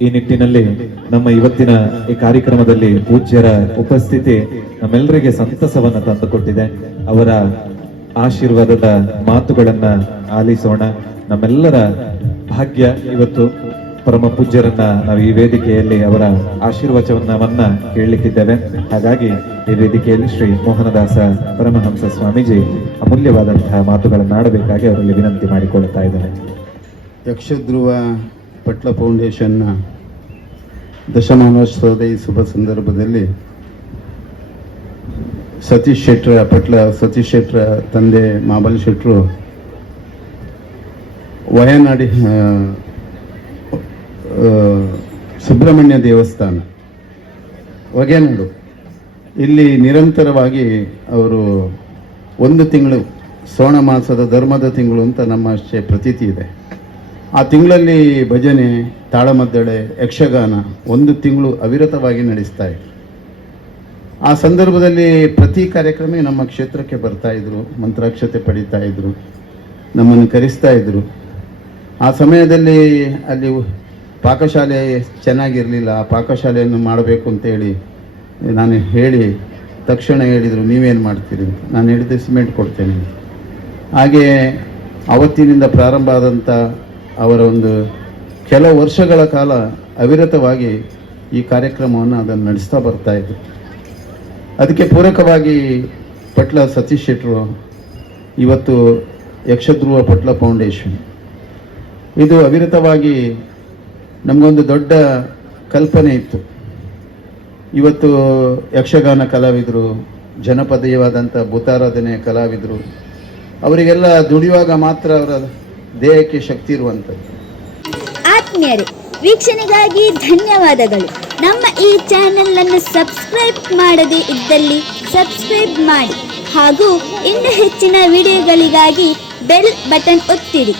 ಈ ನಿಟ್ಟಿನಲ್ಲಿ ನಮ್ಮ ಇವತ್ತಿನ ಈ ಕಾರ್ಯಕ್ರಮದಲ್ಲಿ ಪೂಜ್ಯರ ಉಪಸ್ಥಿತಿ ನಮ್ಮೆಲ್ಲರಿಗೆ ಸಂತಸವನ್ನ ತಂದುಕೊಟ್ಟಿದೆ. ಅವರ ಆಶೀರ್ವಾದದ ಮಾತುಗಳನ್ನ ಆಲಿಸೋಣ. ನಮ್ಮೆಲ್ಲರ ಭಾಗ್ಯ ಇವತ್ತು ಪರಮ ಪೂಜ್ಯರನ್ನ ನಾವು ಈ ವೇದಿಕೆಯಲ್ಲಿ ಅವರ ಆಶೀರ್ವಚನವನ್ನ ಕೇಳಲಿಕ್ಕಿದ್ದೇವೆ. ಹಾಗಾಗಿ ಈ ವೇದಿಕೆಯಲ್ಲಿ ಶ್ರೀ ಮೋಹನದಾಸ ಪರಮಹಂಸ ಸ್ವಾಮೀಜಿ ಅಮೂಲ್ಯವಾದಂತಹ ಮಾತುಗಳನ್ನು ಆಡಬೇಕಾಗಿ ಅವರಲ್ಲಿ ವಿನಂತಿ ಮಾಡಿಕೊಳ್ಳುತ್ತಾ ಇದ್ದಾರೆ. ಯಕ್ಷಧ್ರುವ ಪಟ್ಲ ಫೌಂಡೇಶನ್ನ ದಶಮಾನೋತ್ಸವದ ಈ ಶುಭ ಸಂದರ್ಭದಲ್ಲಿ ಸತೀಶ್ ಶೆಟ್ರ ಪಟ್ಲ ಸತೀಶ್ ಶೆಟ್ರ ತಂದೆ ಮಾಬಲ್ ಶೆಟ್ರು ವಯನಾಡಿ ಸುಬ್ರಹ್ಮಣ್ಯ ದೇವಸ್ಥಾನ. ವಗೆನಾಡು ಇಲ್ಲಿ ನಿರಂತರವಾಗಿ ಅವರು ಒಂದು ತಿಂಗಳು ಶ್ರವಣ ಮಾಸದ ಧರ್ಮದ ತಿಂಗಳು ಅಂತ ನಮ್ಮ ಅಷ್ಟೇ ಪ್ರತೀತಿ ಇದೆ. ಆ ತಿಂಗಳಲ್ಲಿ ಭಜನೆ, ತಾಳಮದ್ದಳೆ, ಯಕ್ಷಗಾನ ಒಂದು ತಿಂಗಳು ಅವಿರತವಾಗಿ ನಡೆಸ್ತಾ ಇದೆ ಆ ಸಂದರ್ಭದಲ್ಲಿ ಪ್ರತಿ ಕಾರ್ಯಕ್ರಮ ನಮ್ಮ ಕ್ಷೇತ್ರಕ್ಕೆ ಬರ್ತಾ ಇದ್ರು, ಮಂತ್ರಾಕ್ಷತೆ ಪಡಿತಾ ಇದ್ರು, ನಮ್ಮನ್ನು ಕರೆಸ್ತಾ ಇದ್ರು. ಆ ಸಮಯದಲ್ಲಿ ಅಲ್ಲಿ ಪಾಕಶಾಲೆ ಚೆನ್ನಾಗಿರಲಿಲ್ಲ ಆ ಪಾಕಶಾಲೆಯನ್ನು ಮಾಡಬೇಕು ಅಂತೇಳಿ ನಾನು ಹೇಳಿ ತಕ್ಷಣ ಹೇಳಿದರು, ನೀವೇನು ಮಾಡ್ತೀರಿ? ನಾನು ಹೇಳಿದೆ ಸಿಮೆಂಟ್ ಕೊಡ್ತೇನೆ. ಹಾಗೆ ಅವತ್ತಿನಿಂದ ಪ್ರಾರಂಭ ಆದಂಥ ಅವರ ಒಂದು ಕೆಲವು ವರ್ಷಗಳ ಕಾಲ ಅವಿರತವಾಗಿ ಈ ಕಾರ್ಯಕ್ರಮವನ್ನು ಅದನ್ನು ನಡೆಸ್ತಾ ಬರ್ತಾ ಇದ್ರು ಅದಕ್ಕೆ ಪೂರಕವಾಗಿ ಪಟ್ಲ ಸತೀಶ್ ಶೆಟ್ಟರು ಇವತ್ತು ಯಕ್ಷಧ್ರುವ ಪಟ್ಲ ಫೌಂಡೇಶನ್. ಇದು ಅವಿರತವಾಗಿ ನಮಗೊಂದು ದೊಡ್ಡ ಕಲ್ಪನೆ ಇತ್ತು. ಇವತ್ತು ಯಕ್ಷಗಾನ ಕಲಾವಿದರು ಜನಪದೀಯವಾದಂಥ ಭೂತಾರಾಧನೆಯ ಕಲಾವಿದರು, ಅವರಿಗೆಲ್ಲ ದುಡಿಯುವಾಗ ಮಾತ್ರ ಅವರ ದೇಹಕ್ಕೆ ಶಕ್ತಿ ಇರುವಂಥದ್ದು. ಆತ್ಮೀಯರೇ, ವೀಕ್ಷಣೆಗಾಗಿ ಧನ್ಯವಾದಗಳು. ನಮ್ಮ ಈ ಚಾನೆಲ್ ಅನ್ನು ಸಬ್ಸ್ಕ್ರೈಬ್ ಮಾಡದೇ ಇದ್ದಲ್ಲಿ ಸಬ್ಸ್ಕ್ರೈಬ್ ಮಾಡಿ ಹಾಗೂ ಇನ್ನು ಹೆಚ್ಚಿನ ವಿಡಿಯೋಗಳಿಗಾಗಿ ಬೆಲ್ ಬಟನ್ ಒತ್ತಿರಿ.